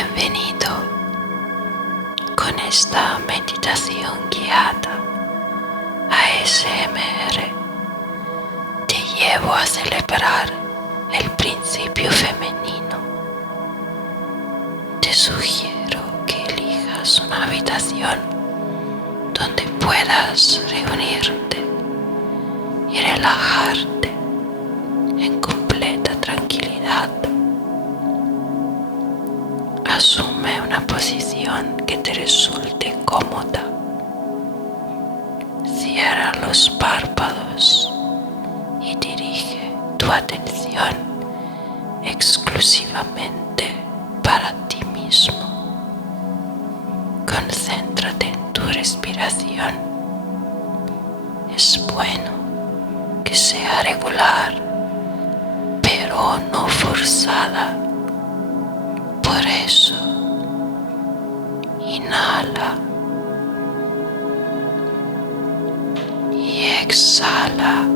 Bienvenido con esta meditación guiada ASMR. Te llevo a celebrar el principio femenino. Te sugiero que elijas una habitación donde puedas reunirte y relajarte en completa tranquilidad. Asume una posición que te resulte cómoda. Cierra los párpados y dirige tu atención exclusivamente para ti mismo. Concéntrate en tu respiración. Es bueno que sea regular, pero no forzada. Por eso, inhala y exhala.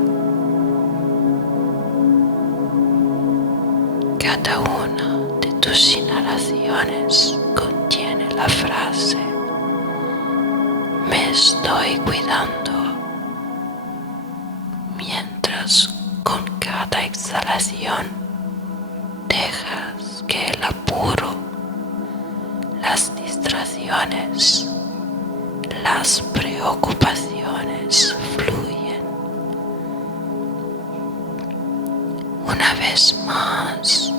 Cada una de tus inhalaciones contiene la frase "me estoy cuidando", mientras con cada exhalación dejas que el apuro, las distracciones, las preocupaciones fluyen. Una vez más,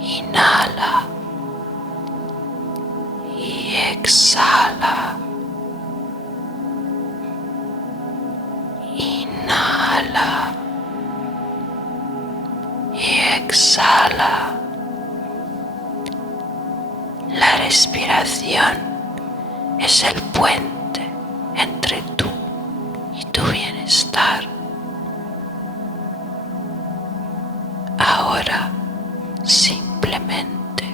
inhala y exhala. Inhala y exhala. La respiración es el puente entre tú y tu bienestar. Ahora simplemente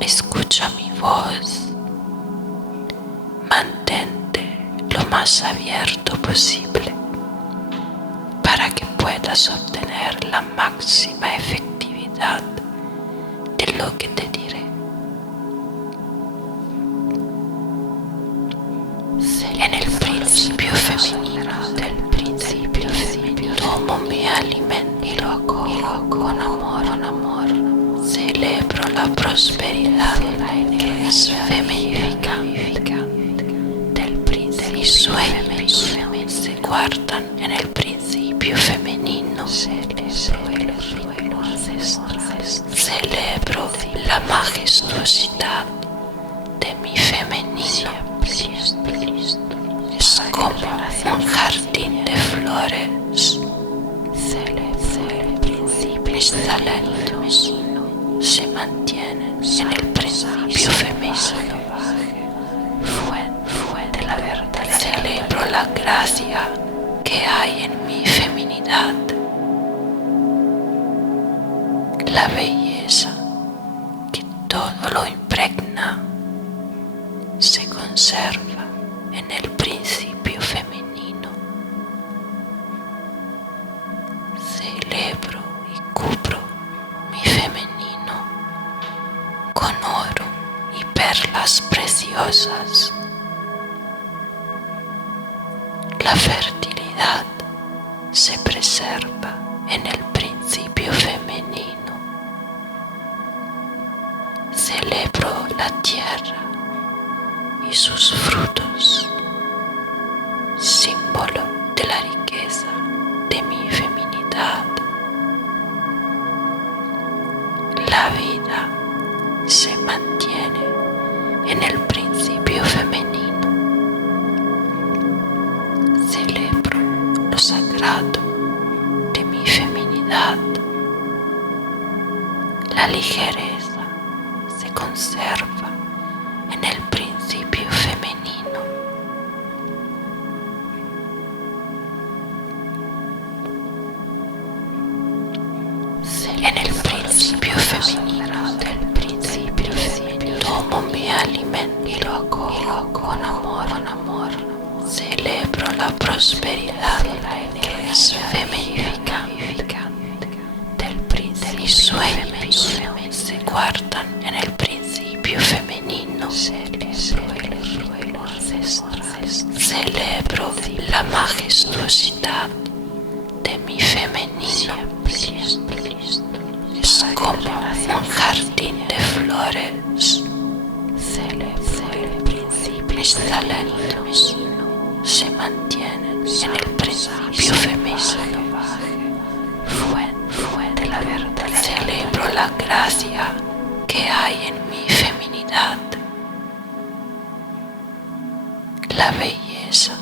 escucha mi voz. Mantente lo más abierto posible para que puedas obtener la máxima efectividad de lo que te diré. En el principio femenino del principio femenino, tomo mi alimento y lo acojo con amor. Celebro la prosperidad que es feminificante del principio. Mis sueños se guardan en el principio femenino. Celebro la majestuosidad de mi femenino. Es como un jardín de flores. Mis talentos se mantienen en el principio femenino. Fuente de la verdad. Celebro la gracia que hay en mi feminidad. La belleza que todo lo impregna se conserva en el principio femenino. Celebro y cubro mi femenino con oro y perlas preciosas. La fertilidad se preserva en el principio femenino. Celebro la tierra y sus frutos, símbolo de la riqueza de mi feminidad. La vida se mantiene en el principio femenino. Celebro lo sagrado de mi feminidad. La ligereza se conserva en el principio femenino. En el principio femenino del principio femenino, tomo mi alimento y lo acojo con amor. Celebro la prosperidad que es feminificante del principio. Mis sueños se guardan en el principio femenino. Celebro la majestuosidad de mi femenino. Es como un jardín de flores. Mis talentos se mantienen en el principio femenino. Fuente la verdad. Celebro la gracia que hay en mi feminidad. La belleza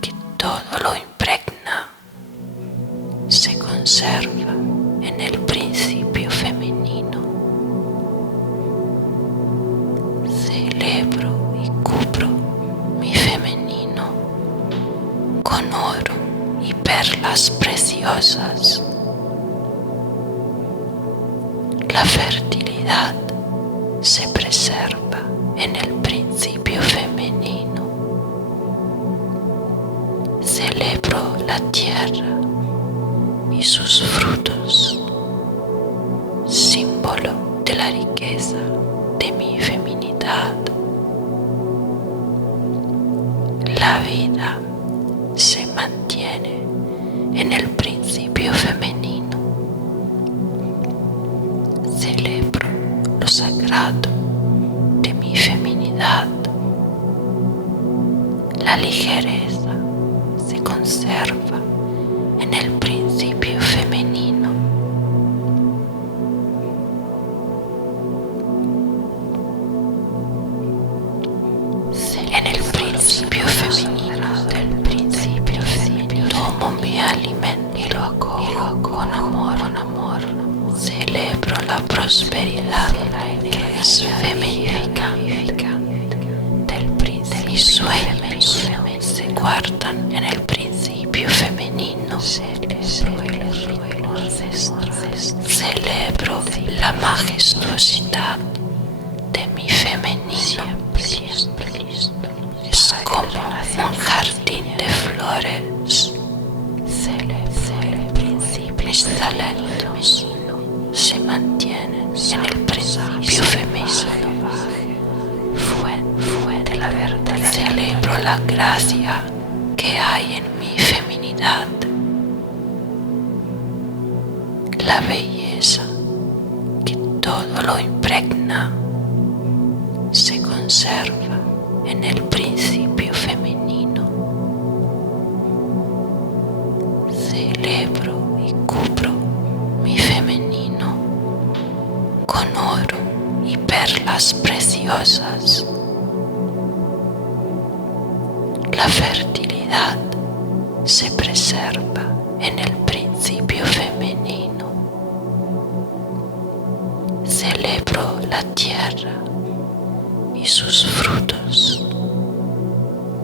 que todo lo impregna se conserva en el principio femenino. Celebro y cubro mi femenino con oro y perlas preciosas. La fertilidad se preserva en el principio femenino. Celebro la tierra y sus frutos, símbolo de la riqueza de mi feminidad. La vida se mantiene en el principio femenino. Celebro lo sagrado de mi feminidad. La ligereza se conserva en el principio femenino. En el principio femenino del principio femenino tomo mi alimento y lo acojo con amor. Celebro la prosperidad que es femenina del príncipe. Mis sueños se guardan en el principio femenino. Celebro la majestuosidad de mi femenino. Es como un jardín de flores. Mis talentos se mantienen en el principio femenino. Fuente la verdad. Celebro la gracia que hay en mi feminidad. La belleza que todo lo impregna se conserva en el principio femenino. Celebro y cubro mi femenino con oro y perlas preciosas. La fertilidad se preserva en el principio femenino. Celebro la tierra y sus frutos,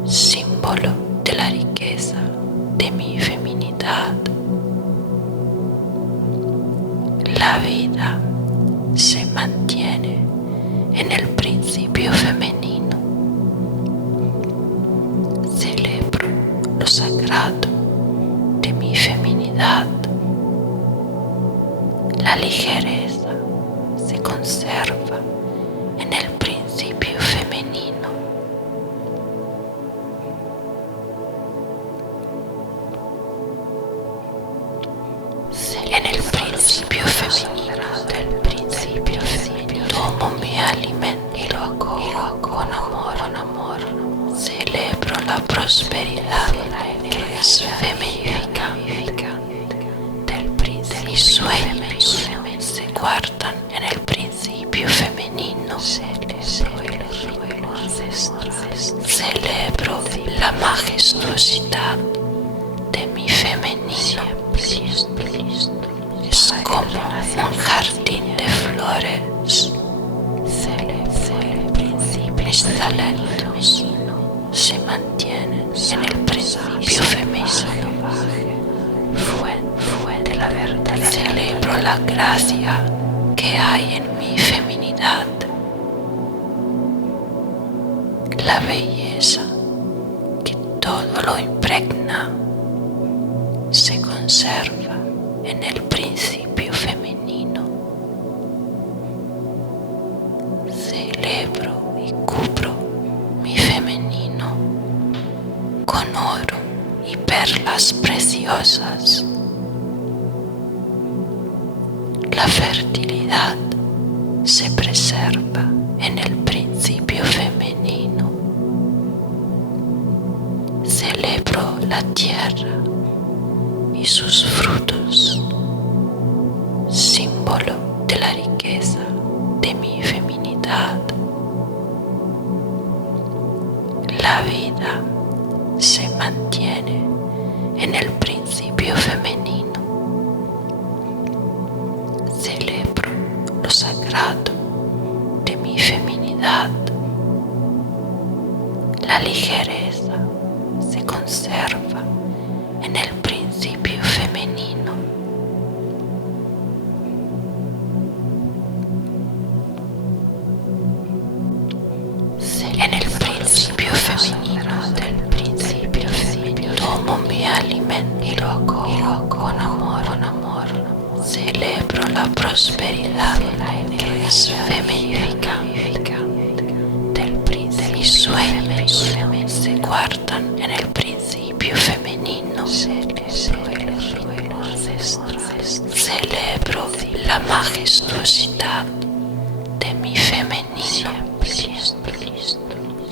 símbolo de la riqueza de mi feminidad. La vida se mantiene en el principio femenino. Celebro lo sagrado de mi feminidad. La ligereza se conserva en el principio femenino. En el principio femenino del principio femenino tomo mi alimento y lo acojo con amor. Celebro la prosperidad que es femenina del príncipe. Mis sueños se guardan en el principio femenino. Celebro la majestuosidad de mi femenino. Es como un jardín de flores. Mis talentos se mantienen en el principio femenino. Fuente la verdad. Celebro la gracia que hay en mi feminidad. La belleza que todo lo impregna se conserva en el principio femenino. perlas preciosas. La fertilidad se preserva en el principio femenino. Celebro la tierra y sus frutos, símbolo de la riqueza de mi feminidad. La vida se mantiene en el principio femenino. Celebro lo sagrado de mi feminidad. La ligereza se conserva en el principio femenino. En el principio femenino del principio femenino tomo mi alimento y lo acojo con amor, Celebro la prosperidad que es femenina del príncipe. Mis sueños se guardan en el principio femenino. Celebro la majestuosidad de mi femenino.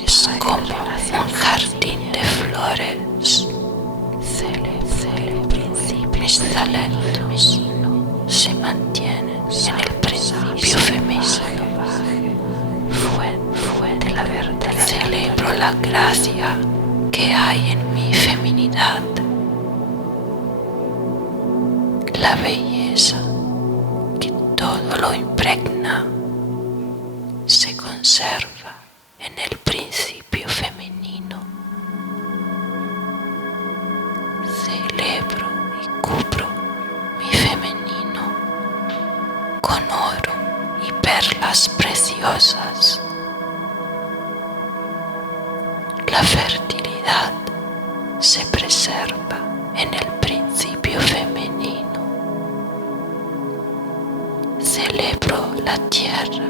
Es como un jardín de flores. Mis talentos se mantienen en el principio femenino. Fuente la verdad. Celebro la gracia que hay en mi feminidad. La belleza que todo lo impregna se conserva en el principio femenino. Celebro y cubro mi femenino con oro y perlas preciosas. La fertilidad se preserva en el principio femenino. Celebro la tierra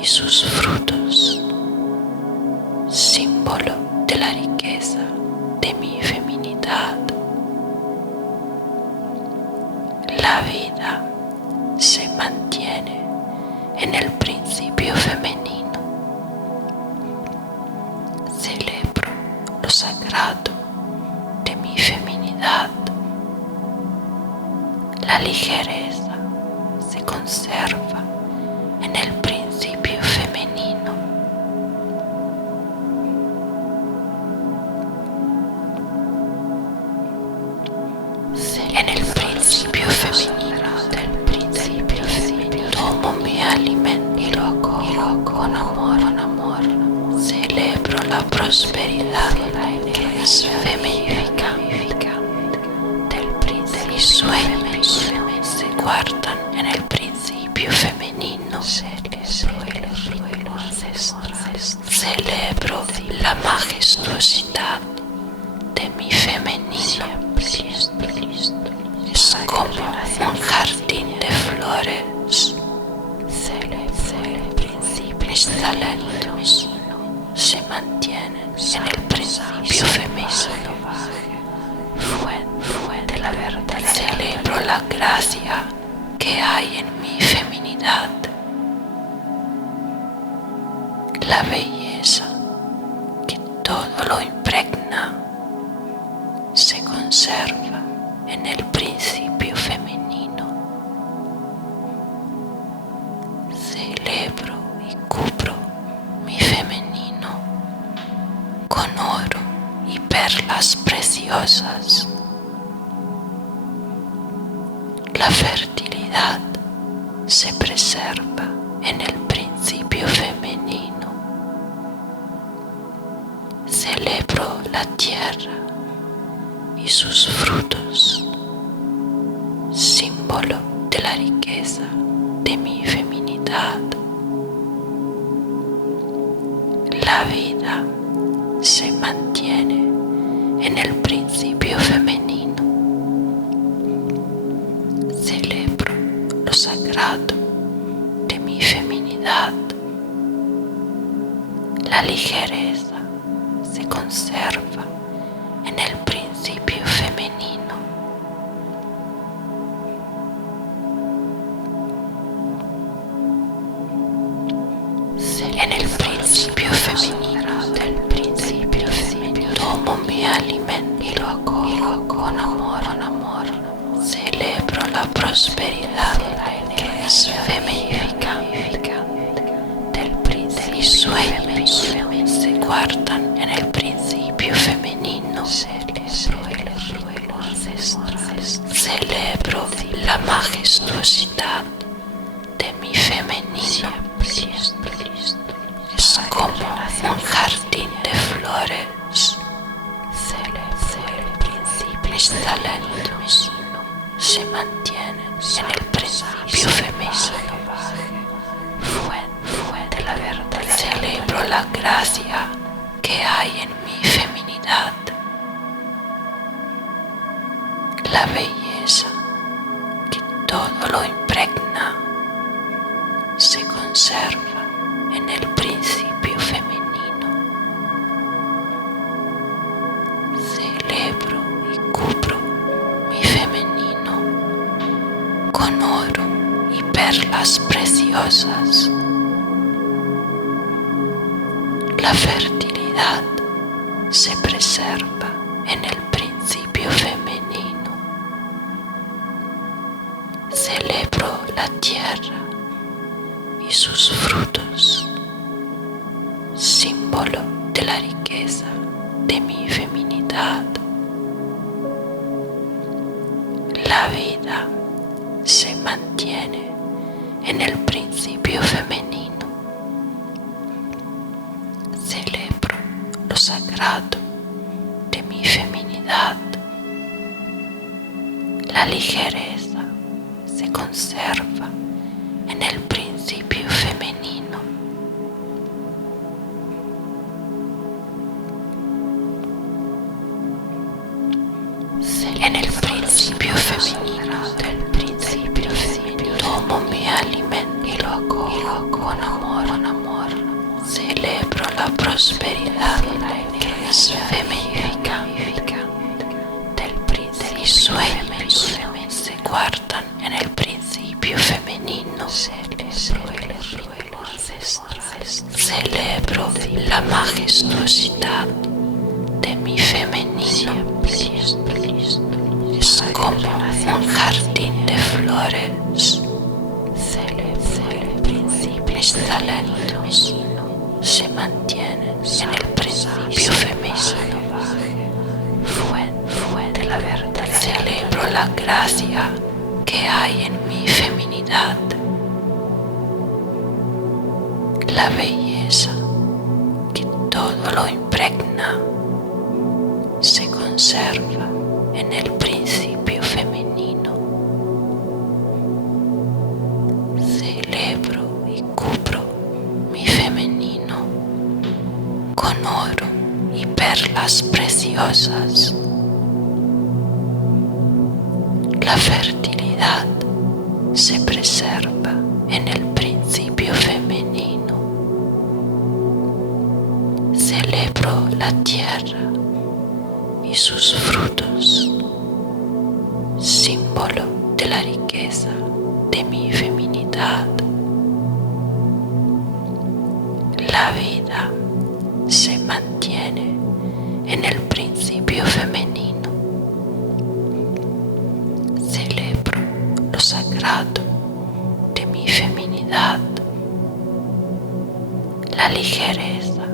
y sus frutos, símbolo de la riqueza de mi feminidad. La vida se mantiene en el principio femenino. Celebro lo sagrado de mi feminidad. La ligereza se conserva en el principio femenino. En el principio femenino del principio femenino tomo mi alimento y lo acojo con amor. Celebro la prosperidad que es femenina del príncipe. Mis sueños se guardan en el principio femenino. Celebro la majestuosidad de mi femenino. Es como un jardín de flores. Mis talentos se mantienen en el principio femenino. Fuente la verdad. Celebro la gracia que hay en mi feminidad. La belleza que todo lo impregna se conserva en el principio femenino. Celebro y cubro mi femenino con oro y perlas preciosas. La fertilidad se preserva en el principio femenino. Celebro la tierra y sus frutos, símbolo de la riqueza de mi feminidad. La vida se mantiene en el principio femenino. Celebro lo sagrado de mi feminidad. La ligereza se conserva en el principio principio femenino. En el principio femenino del principio femenino tomo mi alimento y lo acojo con amor, celebro la prosperidad que es feminificante del principio. Mis sueños se guardan en el principio femenino. Celebro la majestuosidad de mi femenino. Es como un jardín de flores. Mis talentos se mantienen en el principio femenino. Fuente la verdad. Celebro la gracia que hay en mi feminidad. La belleza que todo lo impregna se conserva en el principio femenino. Celebro y cubro mi femenino con oro y perlas preciosas. La fertilidad se preserva en el principio femenino. Celebro la tierra y sus frutos, símbolo de la riqueza de mi feminidad. La vida se mantiene en el principio femenino. Celebro lo sagrado de mi feminidad. La ligereza se conserva en el principio femenino. En el principio femenino del principio femenino tomo mi alimento y lo acojo con amor. Celebro la prosperidad que es feminificante del principio. Mis sueños se guardan en el principio femenino. Celebro la majestuosidad de mi femenino. Es como un jardín de flores. Mis talentos se mantienen en el principio femenino. Fuente la verdad. Celebro la gracia que hay en mi feminidad. La belleza que todo lo impregna se conserva en el principio femenino. Celebro y cubro mi femenino con oro y perlas preciosas. La fertilidad se preserva en el principio femenino. Celebro la tierra y sus frutos, símbolo de la riqueza de mi feminidad. La vida se mantiene en el principio femenino. Celebro lo sagrado de mi feminidad. La ligereza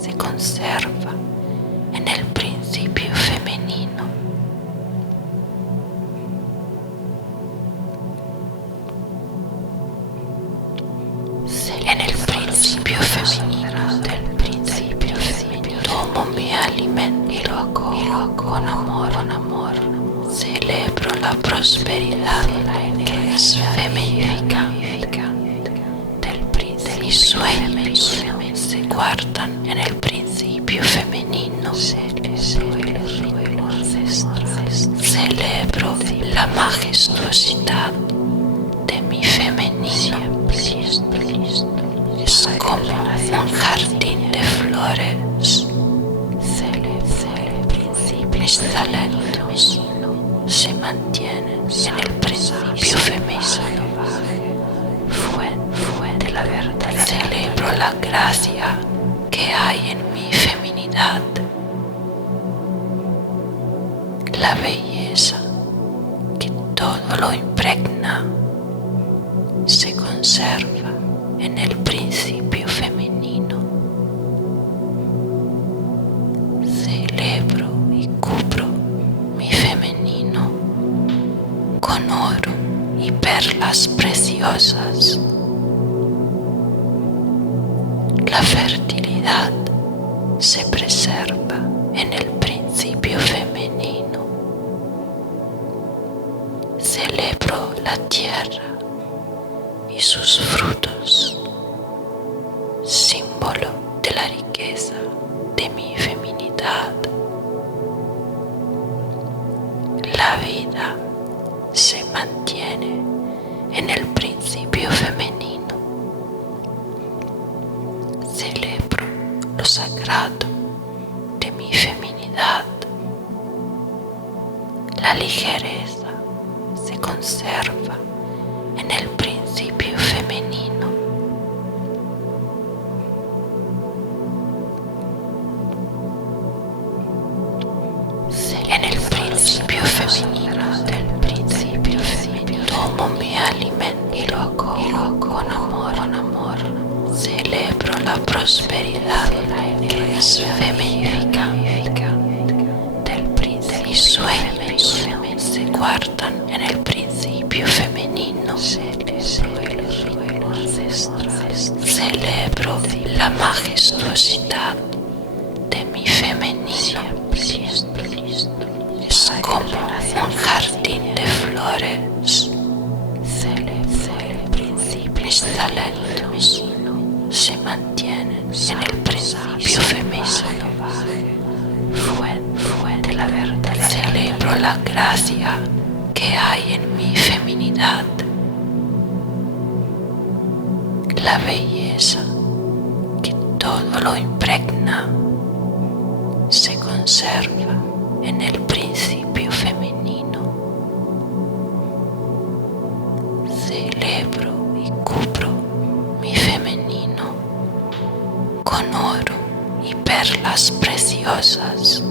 se conserva en el principio femenino. En el principio femenino del principio femenino tomo mi alimento y lo acojo con amor. Celebro la prosperidad que es feminificante del principio. Mis sueños se guardan en el principio femenino. Celebro la majestuosidad de mi femenino. Es como un jardín de flores. Mis talentos se mantienen en el principio femenino. Fuente de la verdad. Celebro la gracia que hay en mi feminidad. La belleza que todo lo impregna se conserva en el principio femenino. Celebro y cubro mi femenino con oro y perlas preciosas. La fertilidad se preserva en el principio femenino. Celebro la tierra y sus frutos, símbolo de la riqueza de mi feminidad. La vida se mantiene en el principio femenino. Celebro lo sagrado de mi feminidad. La ligereza se conserva en el principio femenino. En el principio femenino del principio femenino tomo mi alimento y lo acojo con amor. Celebro la prosperidad que es femenina del príncipe. Mis sueños se guardan en el principio femenino. Celebro la majestuosidad de mi femenino. Es como un jardín de flores. Mis talentos se mantienen en el principio femenino. Fuente de la verdad. Celebro la gracia que hay en mi feminidad. La belleza que todo lo impregna se conserva en el principio femenino. Celebro y cubro mi femenino con oro y perlas preciosas.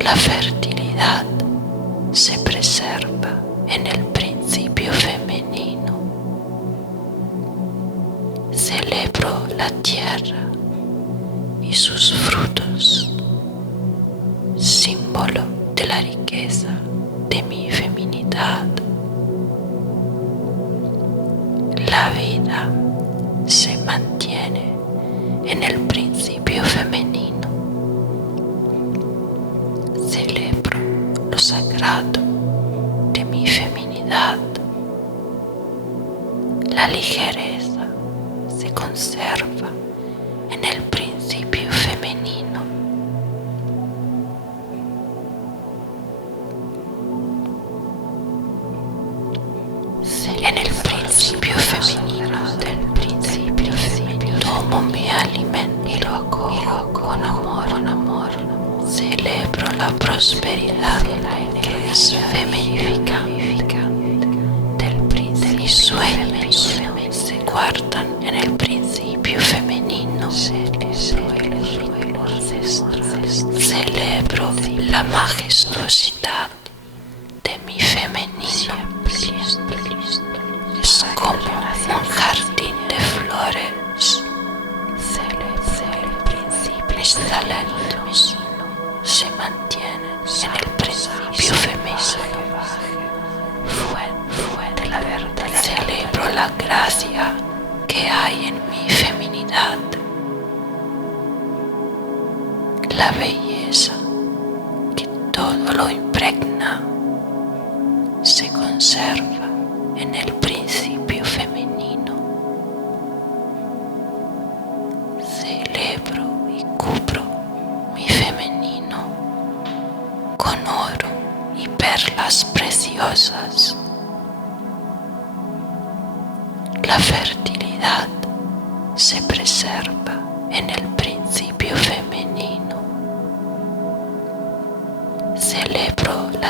La fertilidad se preserva en el principio femenino. Celebro la tierra y sus frutos, símbolo de la riqueza de mi feminidad. La vida se mantiene en el principio femenino. Celebro lo sagrado de mi feminidad. La ligereza se conserva en el principio femenino. En el principio femenino del principio femenino tomo mi alimento y lo acojo con amor. Celebro la prosperidad que es femenina del príncipe. Mis sueños se guardan en el principio femenino. Celebro la majestuosidad de mi femenino. Es como un jardín de flores. Mis talentos se mantienen en el principio femenino. Fuente de la verdad. Celebro la gracia que hay en mi feminidad. La belleza que todo lo impregna se conserva en el principio femenino. Celebro y cubro mi femenino con oro y perlas preciosas. La fertilidad se preserva en el principio femenino.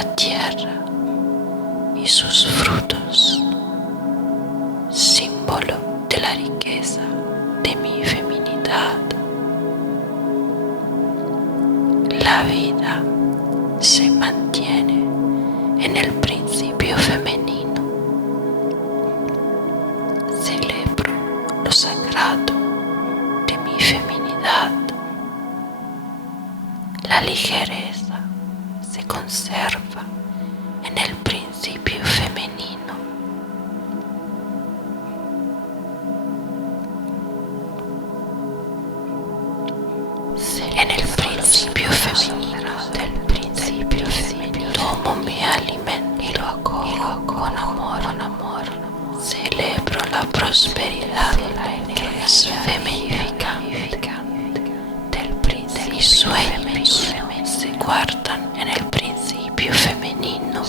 la tierra y sus frutos, símbolo de la riqueza de mi feminidad. La vida se mantiene en el principio femenino. Celebro lo sagrado de mi feminidad. La ligereza se conserva en el principio femenino. En el principio femenino del principio femenino tomo mi alimento y lo acojo con amor. Celebro la prosperidad que es feminificante del principio. Mis sueños se guardan en el principio femenino.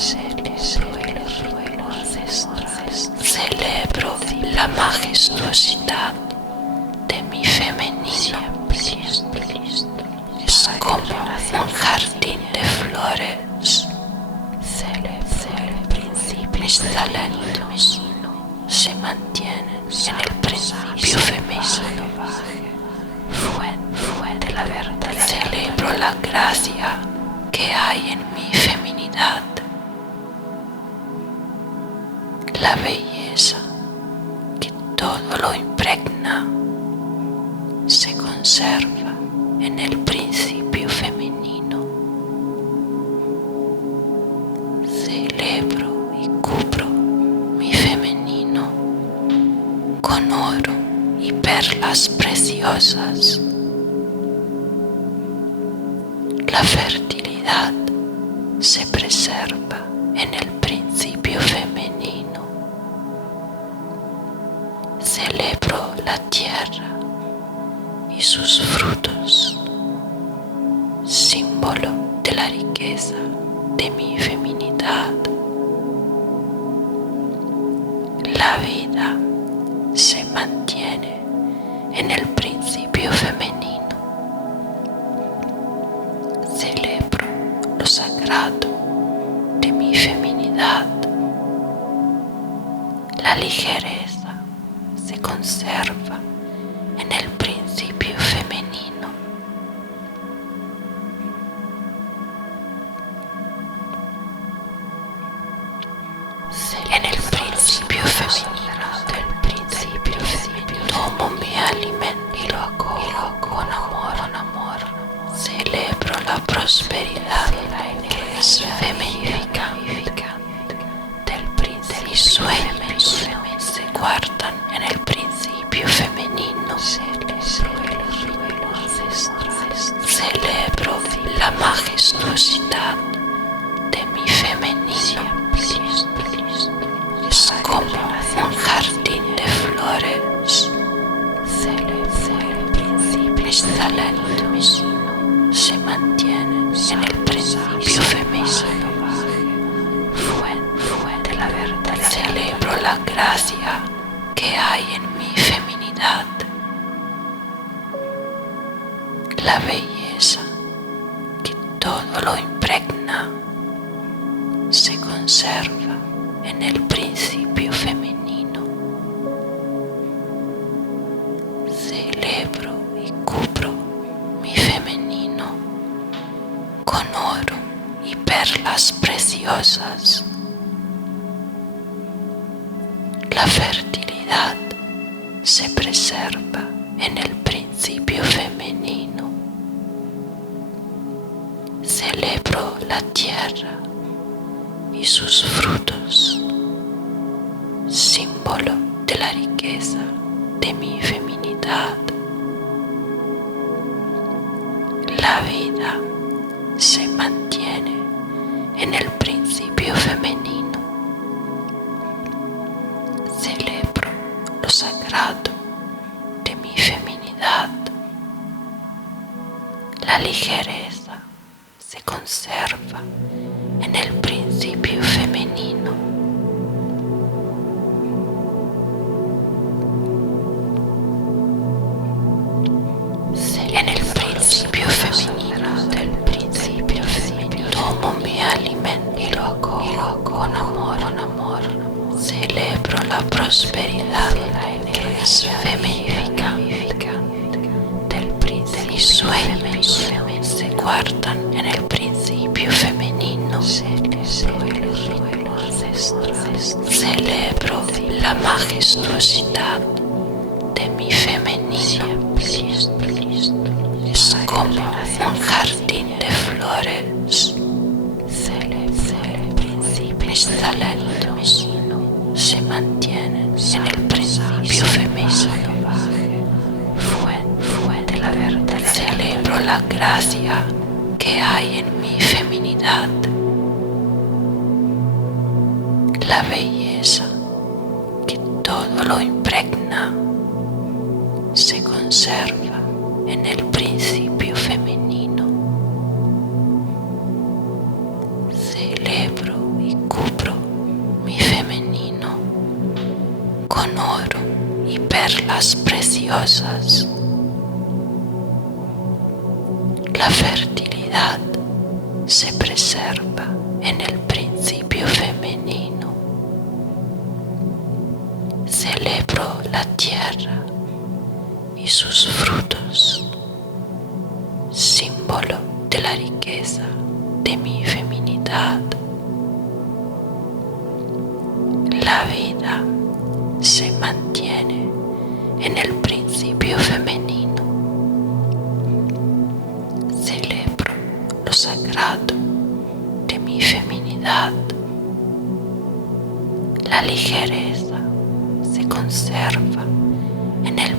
Celebro la majestuosidad de mi femenino. Es como un jardín de flores. Mis talentos se mantienen en el principio femenino. Fuente de la verdad. Celebro la gracia que hay en mi feminidad. La belleza que todo lo impregna se conserva en el principio femenino. Celebro y cubro mi femenino con oro y perlas preciosas. La fertilidad se preserva en el principio femenino. Celebro la tierra y sus frutos, símbolo de la riqueza de mi feminidad. La vida se mantiene en el principio femenino. Celebro lo sagrado de mi feminidad. La ligereza se conserva en el principio femenino. En el principio femenino del principio femenino tomo mi alimento y lo acojo con amor. Celebro la prosperidad que es feminificante del príncipe. Mis sueños se guardan en el principio femenino. Celebro la majestuosidad de mi femenino. Es como un jardín de flores. Mis talentos se mantienen en el principio femenino. Fuente de la verdad. Celebro la gracia que hay en mi feminidad. La belleza que todo lo impregna se conserva en el principio femenino. Celebro y cubro mi femenino con oro y perlas preciosas. La fertilidad se preserva en el principio femenino. Celebro la tierra y sus frutos, símbolo de la riqueza de mi feminidad. La vida se mantiene en el principio femenino. Celebro lo sagrado de mi feminidad. La ligereza se conserva en el principio femenino. En el principio femenino del principio femenino tomo mi alimento y prosperidad que es feminificante del príncipe. Mis sueños se guardan en el principio femenino. Celebro la majestuosidad de mi femenino. Es como un jardín de flores. Mis talentos se mantienen en el principio femenino. Fuente de la verdad. Celebro la gracia que hay en mi feminidad. La belleza que todo lo impregna se conserva en el principio femenino. Celebro y cubro mi femenino con oro y perlas preciosas. La fertilidad se preserva en el principio femenino. Celebro la tierra y sus frutos, símbolo de la riqueza de mi feminidad. La vida se mantiene en el principio femenino. Celebro lo sagrado de mi feminidad. La ligereza se conserva en el